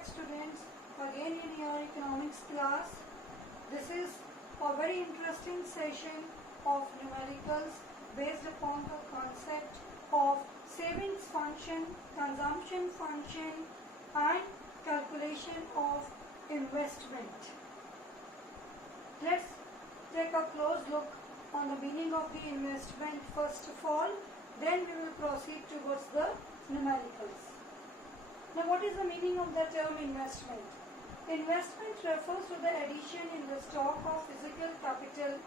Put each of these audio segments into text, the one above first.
back students, again in your economics class. This is a very interesting session of numericals based upon the concept of savings function, consumption function and calculation of investment. Let's take a close look on the meaning of the investment first of all, then we will proceed towards the numericals. Now, what is the meaning of the term investment? Investment refers to the addition in the stock of physical capital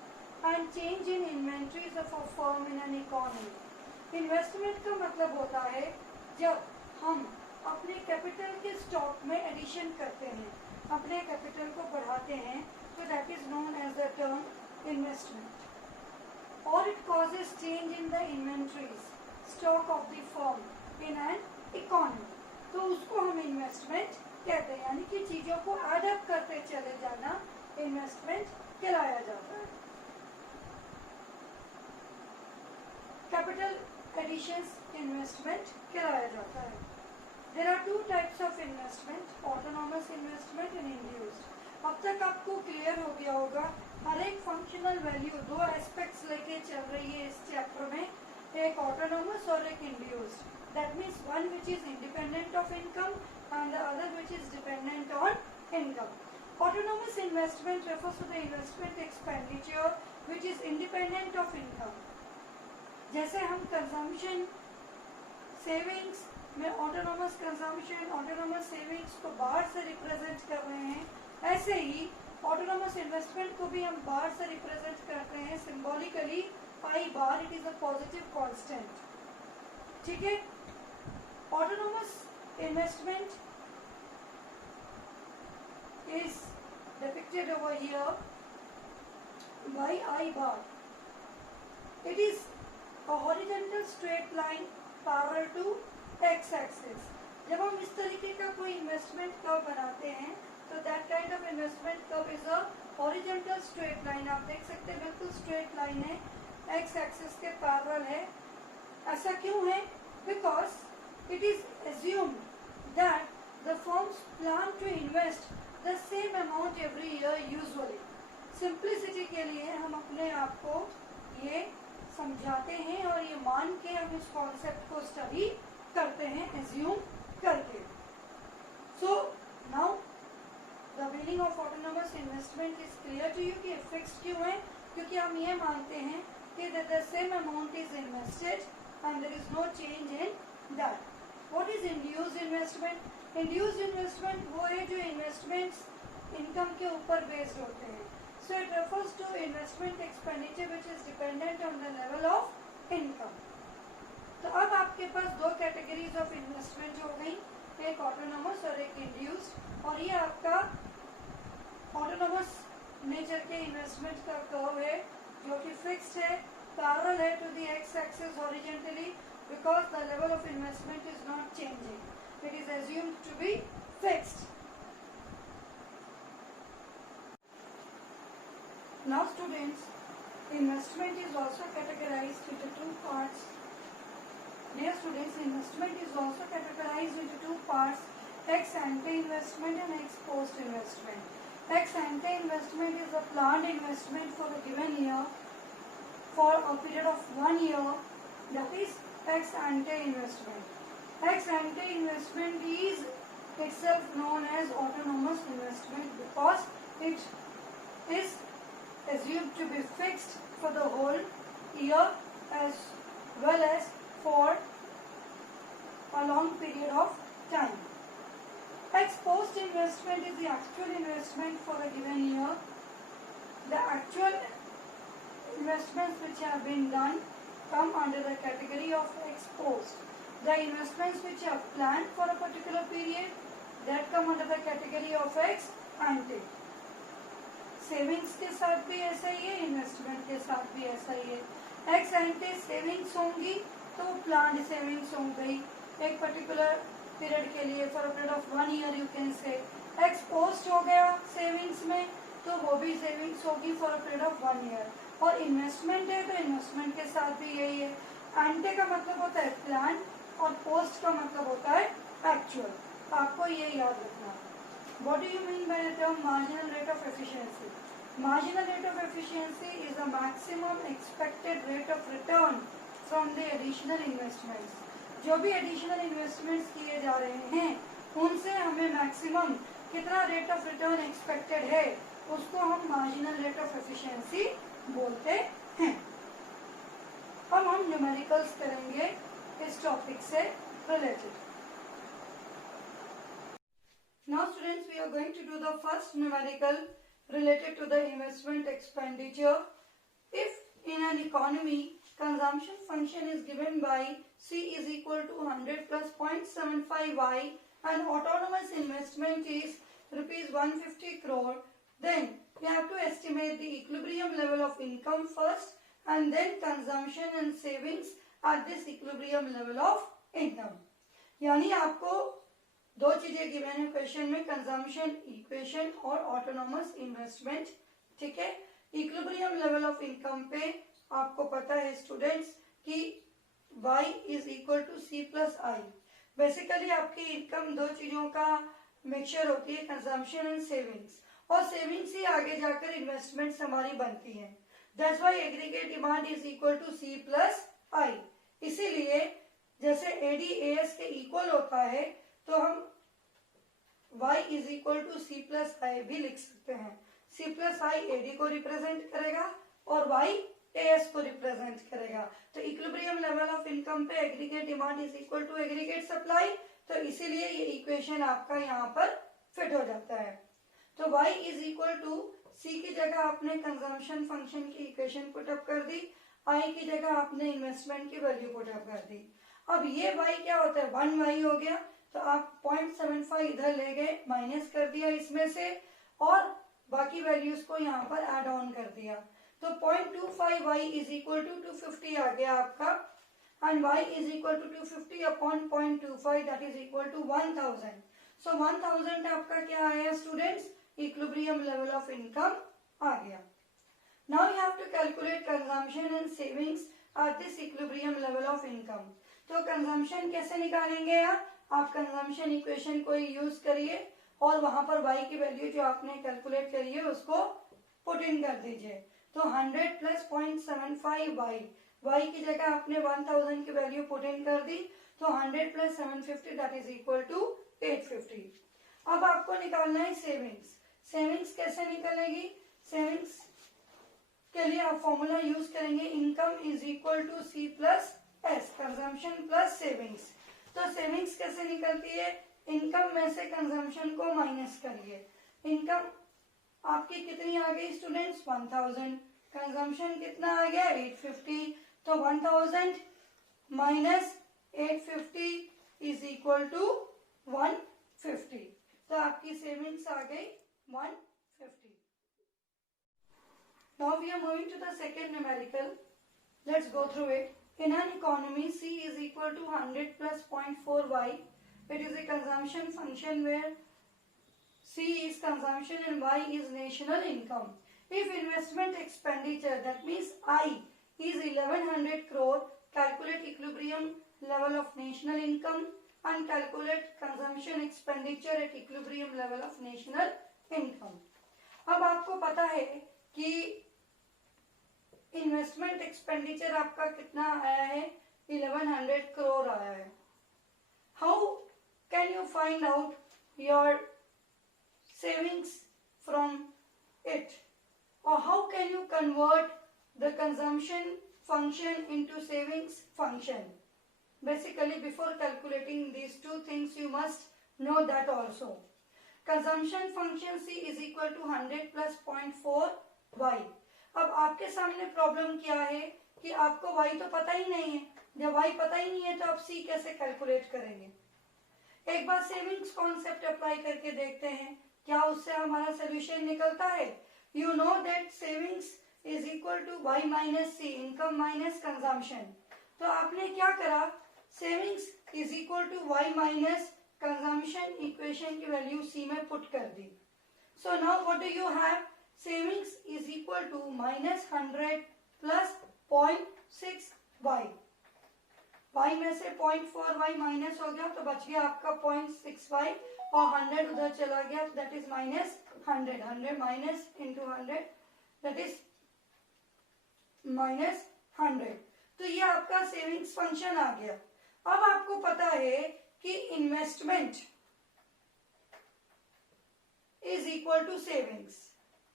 and change in inventories of a firm in an economy. Investment का मतलब होता है जब हम अपने capital के stock में addition करते हैं, अपने कैपिटल को बढ़ाते हैं, तो that is known as the term investment. और it causes change in the inventories stock of the firm in an economy, तो उसको हम इन्वेस्टमेंट कहते हैं. यानी कि चीजों को एडअप करते चले जाना इन्वेस्टमेंट कहलाया जाता है. कैपिटल एडिशंस इन्वेस्टमेंट कहलाया जाता है. There are two types of investment, autonomous investment and induced. अब तक आपको क्लियर हो गया होगा हर एक फंक्शनल वैल्यू दो एस्पेक्ट्स लेके चल रही है इस चैप्टर में, एक ऑटोनॉमस और एक induced. That means one which is independent of income and the other which is dependent on income. Autonomous investment refers to the investment expenditure which is independent of income. जैसे हम consumption savings में autonomous consumption autonomous savings को बार से represent कर रहे हैं, ऐसे ही autonomous investment को भी हम बार से रिप्रेजेंट करते हैं symbolically. Pi bar it is a positive constant. ठीक है. Autonomous investment is depicted over here by I bar. It is a horizontal straight line parallel to x axis. जब हम इस तरीके का कोई इन्वेस्टमेंट कर्व बनाते हैं तो that kind of investment curve is a horizontal straight line. आप देख सकते हैं बिल्कुल स्ट्रेट लाइन है, एक्स एक्सिस के पैरेलल है. ऐसा क्यों है? Because it is assumed that the firms plan to invest the same amount every year usually. Simplicity के लिए हम अपने आप को ये समझाते हैं और ये मान के हम इस कॉन्सेप्ट को स्टडी करते हैं assume करके. So now the meaning of autonomous investment is clear to you कि fixed क्यों है? क्योंकि हम ये मानते हैं कि the same amount is invested and there is no change in that. What is induced investment? Induced investment वो है जो investments income के ऊपर based होते हैं. So it refers to investment expenditure which is dependent on the level of income. तो अब आपके पास दो categories of investment हो गई, एक autonomous और एक induced. और ये आपका autonomous nature के investment का curve है जो कि fixed है, parallel है to the x-axis horizontally. Because the level of investment is not changing, it is assumed to be fixed. Now students, investment is also categorized into two parts. Dear students, investment is also categorized into two parts, ex ante investment and ex post investment. Ex ante investment is a planned investment for a given year for a period of 1 year, that is ex ante investment. Ex ante investment is itself known as autonomous investment because it is assumed to be fixed for the whole year as well as for a long period of time. Ex post investment is the actual investment for a given year. The actual investments which have been done come under the category of ex post. The investments which are planned for a particular period, that come under the category of ex ante. Savings के साथ भी ऐसा ही है, investment के साथ भी ऐसा ही है. एक्स एंटे सेविंग्स होंगी तो प्लान्ड सेविंग्स हो गई एक पर्टिकुलर पीरियड के लिए, for a period of 1 year you can say. X post हो गया सेविंग्स में तो वो भी सेविंग्स होगी for a period of 1 year. और इन्वेस्टमेंट है तो इन्वेस्टमेंट के साथ भी यही है. एंटे का मतलब होता है प्लान और पोस्ट का मतलब होता है एक्चुअल. आपको ये याद रखना। What do you mean by the term marginal rate of efficiency? Marginal rate of efficiency is the maximum expected rate of return from the additional investments. जो भी additional investments किए जा रहे हैं उनसे हमें maximum कितना rate of return expected है उसको हम marginal rate of efficiency बोलते हैं। अब हम न्यूमेरिकल्स करेंगे इस टॉपिक से related. Now students, we are going to do the first numerical related to the investment expenditure. If in an economy consumption function is given by C is equal to 100 plus 0.75y and autonomous investment is rupees 150 crore, then we have to estimate the equilibrium level of income first and then consumption and savings at this equilibrium level of income. यानी आपको दो चीजें given है question में, consumption equation और autonomous investment. ठीक है, equilibrium level of income पे आपको पता है स्टूडेंट्स कि y is equal to C plus I. Basically आपकी इनकम दो चीजों का मिक्सचर होती है, कंजम्पशन एंड सेविंग्स, और सेविंग्स ही आगे जाकर इन्वेस्टमेंट्स हमारी बनती हैं। That's why aggregate demand is equal to C plus I. इसीलिए जैसे एडी एएस के इक्वल होता है तो हम y is equal to C plus I भी लिख सकते हैं। सी प्लस आई एडी को रिप्रेजेंट करेगा और y एएस को रिप्रेजेंट करेगा। तो इक्विलिब्रियम लेवल ऑफ इनकम पे aggregate demand is equal to aggregate supply, तो इसीलिए ये इक्वेशन आपका यहाँ पर फिट हो जाता है। तो y इज इक्वल टू सी की जगह आपने कंजम्पशन फंक्शन की इक्वेशन पुटअप कर दी, i की जगह आपने इन्वेस्टमेंट की वैल्यू पुटअप कर दी। अब ये y क्या होता है, 1y हो गया, तो आप 0.75 इधर ले गए, माइनस कर दिया इसमें से और बाकी वैल्यूज को यहाँ पर ऐड ऑन कर दिया। तो 0.25y इज इक्वल टू 250 आ गया आपका, and y is equal to 250 upon 0.25 that is equal to 1000। So 1000 आपका क्या आया students, equilibrium level of income आ गया। Now you have to calculate consumption and savings at this equilibrium level of income. तो consumption कैसे निकालेंगे यार, आप कंजम्पशन इक्वेशन को यूज करिए और वहां पर y की वैल्यू जो आपने कैलकुलेट करी है उसको पुट इन कर दीजिए। तो 100 प्लस 0.75y, y की जगह आपने 1000 की वैल्यू पुट इन कर दी, तो 100 plus 750 that is equal to 850। अब आपको निकालना है सेविंग्स। सेविंग्स कैसे निकलेगी, सेविंग्स के लिए आप फॉर्मूला यूज करेंगे, income is equal to C plus S, consumption plus savings. तो सेविंग्स कैसे निकलती है, इनकम में से कंजम्पशन को माइनस करिए। इनकम आपकी कितनी आ गई स्टूडेंट्स, 1000, कंजम्पशन कितना आ गया 850, तो 1000 माइनस 850 इज इक्वल टू 150। तो आपकी सेविंग्स आ गई 150। Now we are moving to the second numerical, let's go through it. In an economy, C is equal to 100 plus 0.4y. It is a consumption function where C is consumption and Y is national income. If investment expenditure, that means I, is 1100 crore, calculate equilibrium level of national income and calculate consumption expenditure at equilibrium level of national income. अब आपको पता है कि investment expenditure आपका कितना आया है, 1100 करोड़ आया है। How can you find out your savings from it, और how can you convert the consumption function into savings function? Basically before calculating these two things you must know that also. Consumption function C is equal to 100 plus 0.4y। अब आपके सामने problem क्या है कि आपको y तो पता ही नहीं है, जब y पता ही नहीं है तो आप c कैसे कैलकुलेट करेंगे। एक बार सेविंग्स कॉन्सेप्ट अप्लाई करके देखते हैं, क्या उससे हमारा सोल्यूशन निकलता है। You know that savings is equal to y minus C, income minus consumption. तो आपने क्या करा, savings is equal to y minus consumption equation की वैल्यू c में पुट कर दी। So now what do you have, savings is equal to minus 100 plus 0.6y. y में से 0.4y माइनस हो गया तो बच गया आपका 0.6y और 100 उधर चला गया, that is minus 100, 100 minus into 100 that is minus 100। तो ये आपका सेविंग्स फंक्शन आ गया। अब आपको पता है कि investment is equal to savings,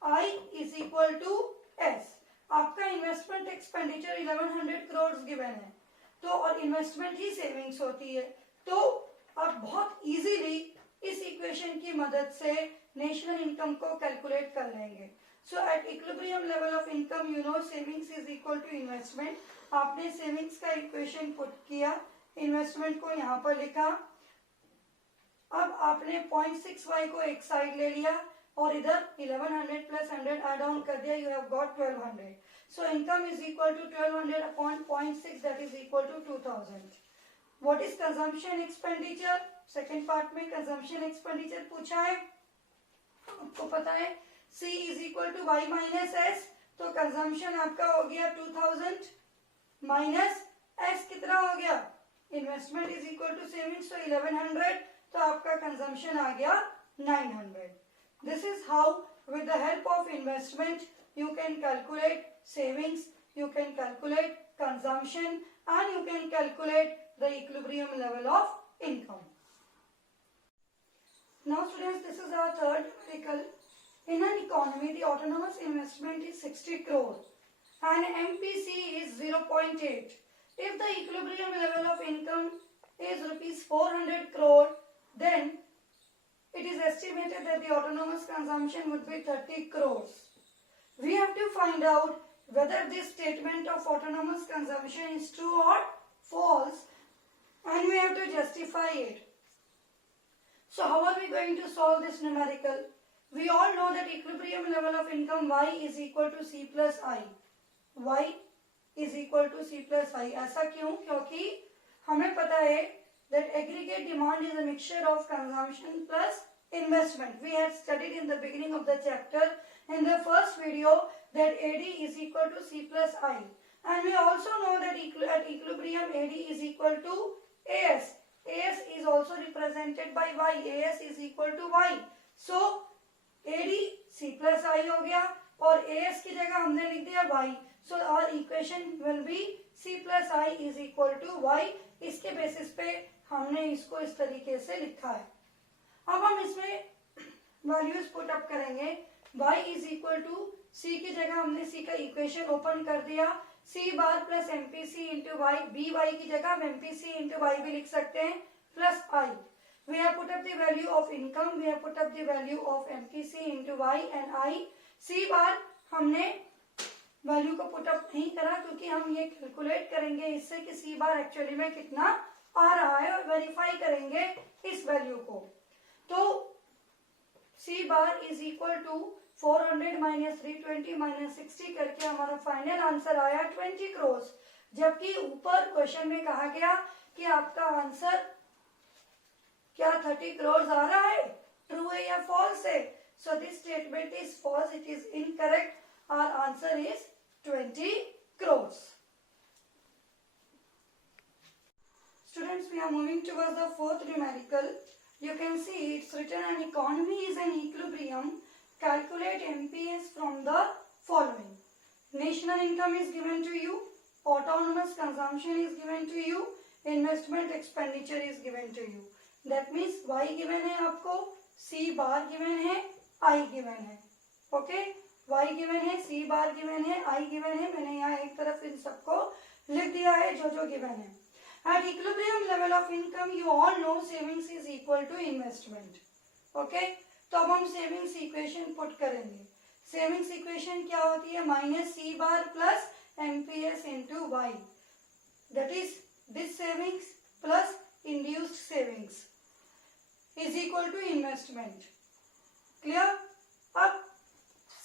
I is equal to S। आपका इन्वेस्टमेंट एक्सपेंडिचर 1100 करोड़ गिवन है, तो और इन्वेस्टमेंट ही सेविंग्स होती है, तो आप बहुत इजीली इस इक्वेशन की मदद से नेशनल इनकम को कैलकुलेट कर लेंगे। So at equilibrium level of income you know savings is equal to investment. आपने सेविंग्स का इक्वेशन पुट किया, इन्वेस्टमेंट को यहाँ पर लिखा। अब आपने 0.6y को एक साइड ले लिया और इधर 1100 प्लस 100 ऐड ऑन कर दिया, you have got 1200। So income is equal to 1200 upon 0.6 that is equal to 2000। What is consumption expenditure? Second part में कंजम्पशन एक्सपेंडिचर पूछा है, आपको पता है C is equal to y minus S, तो consumption आपका हो गया 2000 माइनस S कितना हो गया, investment is equal to savings, तो 1100, तो आपका कंजम्पशन आ गया 900। This is how with the help of investment you can calculate savings, you can calculate consumption and you can calculate the equilibrium level of income. Now students, this is our third article. In an economy, the autonomous investment is 60 crore and MPC is 0.8. If the equilibrium level of income is rupees 400 crore, then it is estimated that the autonomous consumption would be 30 crores. We have to find out whether this statement of autonomous consumption is true or false, and we have to justify it. So how are we going to solve this numerical? We all know that equilibrium level of income y is equal to C plus I. Y is equal to C plus I. ऐसा क्यों? क्योंकि हमें पता है that aggregate demand is a mixture of consumption plus investment. We had studied in the beginning of the chapter in the first video that AD is equal to C plus I, and we also know that at equilibrium AD is equal to AS. AS is also represented by Y. AS is equal to Y. So AD C plus I हो गया और AS की जगह हमने लिख दिया Y. So our equation will be C plus I is equal to Y. इसके basis पे हमने इसको इस तरीके से लिखा है। अब हम इसमें वैल्यूज पुट अप करेंगे। y is equal to C की जगह हमने C का इक्वेशन ओपन कर दिया, C bar plus MPC into y, b y की जगह हम MPC इंटू वाई भी लिख सकते हैं, plus I. We have put up the value of income, we have put up the value of MPC into y and I. C बार हमने value को put up नहीं करा क्योंकि हम ये कैलकुलेट करेंगे इससे कि C बार एक्चुअली में कितना आ रहा है और वेरीफाई करेंगे इस वैल्यू को। तो C bar is equal to 400 minus 320 minus 60 करके हमारा फाइनल आंसर आया 20 करोड़, जबकि ऊपर क्वेश्चन में कहा गया कि आपका आंसर क्या 30 करोड़ आ रहा है, ट्रू है या फॉल्स है। So this statement is false, it is incorrect, our answer is 20 crore. Students, we are moving towards the fourth numerical. You can see it's written an economy is an equilibrium. Calculate MPS from the following. National income is given to you. Autonomous consumption is given to you. Investment expenditure is given to you. That means Y given है आपको, C बार given है, I given है. Okay? Y given है, C बार given है, I given है. मैंने यहाँ एक तरफ इन सबको लिख दिया है जो given है. At equilibrium level of income, you all know savings is equal to investment. Okay? तो अब हम savings equation put करेंगे. Savings equation क्या होती है? Minus C bar plus MPS into Y. That is this savings plus induced savings is equal to investment. Clear? अब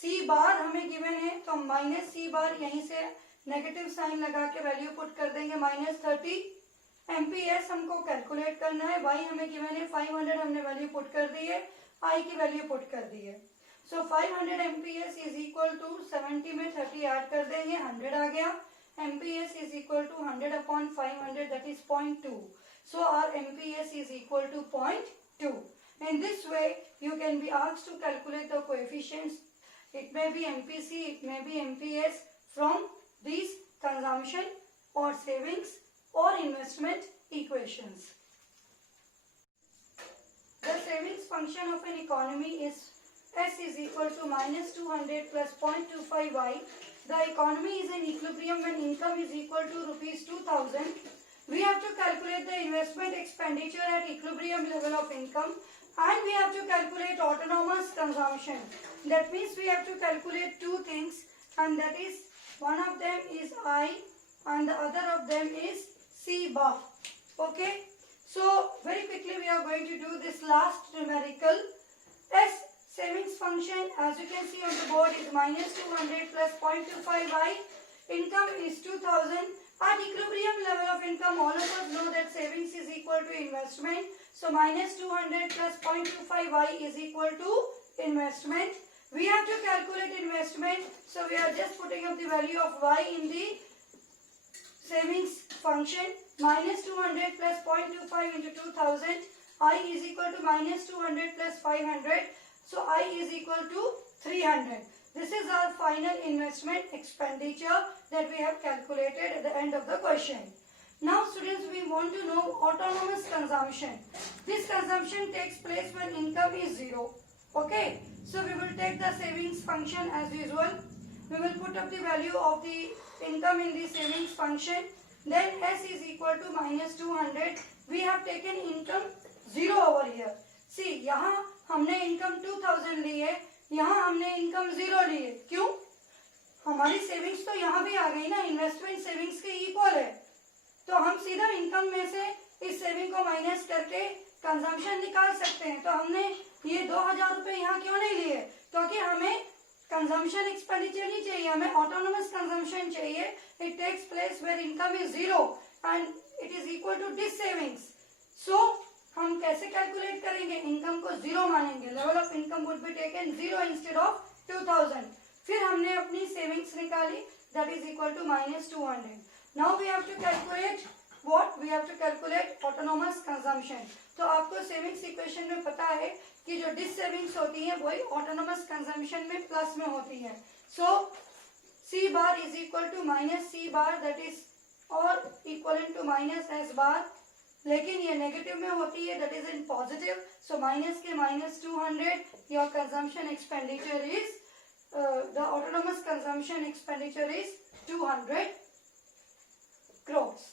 C बार हमें given है तो माइनस C बार यहीं से नेगेटिव साइन लगा के वैल्यू पुट कर देंगे -30। MPS हमको कैलकुलेट करना है, Y हमें गिवन है 500, हमने वैल्यू पुट कर दी है, I की वैल्यू पुट कर दी है। सो 500 MPS इज इक्वल टू 70 में 30 ऐड कर देंगे, 100 आ गया। MPS is equal to 100 upon 500, that is 0.2. So our MPS is equal to 0.2. In this way, you can be asked to calculate the coefficients. It may be MPC, it may be MPS from these consumption or savings or investment equations. The savings function of an economy is S is equal to minus 200 plus 0.25y. The economy is in equilibrium when income is equal to rupees 2000. We have to calculate the investment expenditure at equilibrium level of income, and we have to calculate autonomous consumption. That means we have to calculate two things, and that is one of them is I and the other of them is C bar. Okay. So very quickly we are going to do this last numerical. S savings function, as you can see on the board, is minus 200 plus 0.25y. Income is 2000. At equilibrium level of income, all of us know that savings is equal to investment. So minus 200 plus 0.25y is equal to investment. We have to calculate investment. So we are just putting up the value of y in the savings function. Minus 200 plus 0.25 into 2000. I is equal to minus 200 plus 500. So I is equal to 300. This is our final investment expenditure that we have calculated at the end of the question. Now students, we want to know autonomous consumption. This consumption takes place when income is zero. Okay. So we will take the savings function as usual. We will put up the value of the income in the savings function. Then S is equal to minus 200. We have taken income 0 over here. See, यहाँ हमने income 2000 ली है, यहाँ हमने income 0 ली है. क्यों? हमारी savings तो यहाँ भी आ गई ना, इन्वेस्टमेंट सेविंग्स के इक्वल है. तो हम सीधा इनकम में से इस सेविंग को माइनस करके कंजम्पशन निकाल सकते हैं. तो हमने ये 2000 रुपये यहाँ क्यों नहीं लिए? क्योंकि हमें कंजम्पशन एक्सपेंडिचर नहीं चाहिए, हमें ऑटोनोमस कंजम्पशन चाहिए. It takes place where income is 0 and it is equal to this savings. So हम कैसे कैलकुलेट करेंगे? इनकम को 0 मानेंगे. Level of income would be taken 0 instead of 2000. फिर हमने अपनी सेविंग्स निकाली, that is equal to minus 200. Now we have to calculate what? We have to calculate autonomous consumption. तो आपको सेविंग्स इक्वेशन में पता है कि जो डिस सेविंग्स होती है वही ऑटोनोमस कंजम्पशन में प्लस में होती है. So C bar is equal to minus C bar, that is और equivalent to minus S bar. लेकिन ये नेगेटिव में होती है, that is in positive. So minus के minus 200. Your consumption expenditure is the autonomous consumption expenditure is 200 crores.